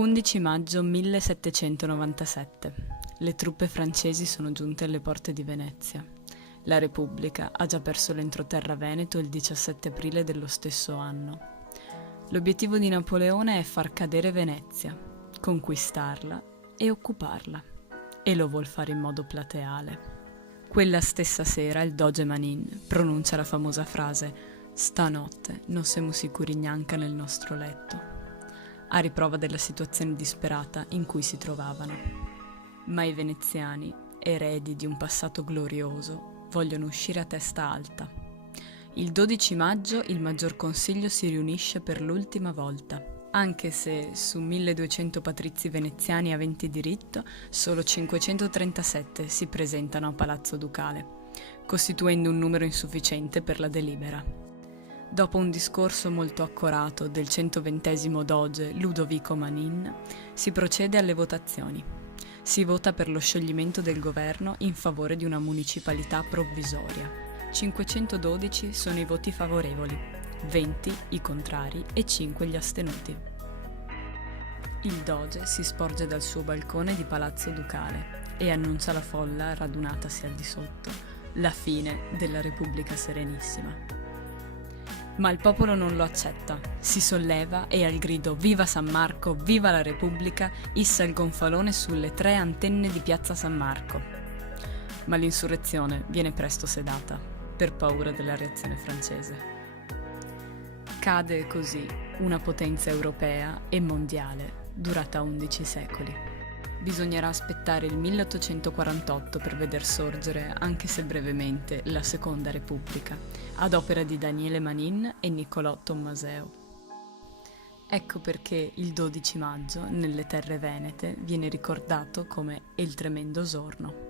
11 maggio 1797. Le truppe francesi sono giunte alle porte di Venezia. La Repubblica ha già perso l'entroterra veneto il 17 aprile dello stesso anno. L'obiettivo di Napoleone è far cadere Venezia, conquistarla e occuparla. E lo vuol fare in modo plateale. Quella stessa sera il doge Manin pronuncia la famosa frase «Stanotte non siamo sicuri neanche nel nostro letto», a riprova della situazione disperata in cui si trovavano. Ma i veneziani, eredi di un passato glorioso, vogliono uscire a testa alta. Il 12 maggio il Maggior Consiglio si riunisce per l'ultima volta, anche se su 1200 patrizi veneziani aventi diritto, solo 537 si presentano a Palazzo Ducale, costituendo un numero insufficiente per la delibera. Dopo un discorso molto accorato del 120° doge Ludovico Manin, si procede alle votazioni. Si vota per lo scioglimento del governo in favore di una municipalità provvisoria. 512 sono i voti favorevoli, 20 i contrari e 5 gli astenuti. Il doge si sporge dal suo balcone di Palazzo Ducale e annuncia alla folla radunatasi al di sotto la fine della Repubblica Serenissima. Ma il popolo non lo accetta, si solleva e al grido «Viva San Marco, viva la Repubblica!» issa il gonfalone sulle 3 antenne di piazza San Marco. Ma l'insurrezione viene presto sedata, per paura della reazione francese. Cade così una potenza europea e mondiale, durata 11 secoli. Bisognerà aspettare il 1848 per veder sorgere, anche se brevemente, la Seconda Repubblica, ad opera di Daniele Manin e Niccolò Tommaseo. Ecco perché il 12 maggio, nelle terre venete, viene ricordato come il tremendo giorno.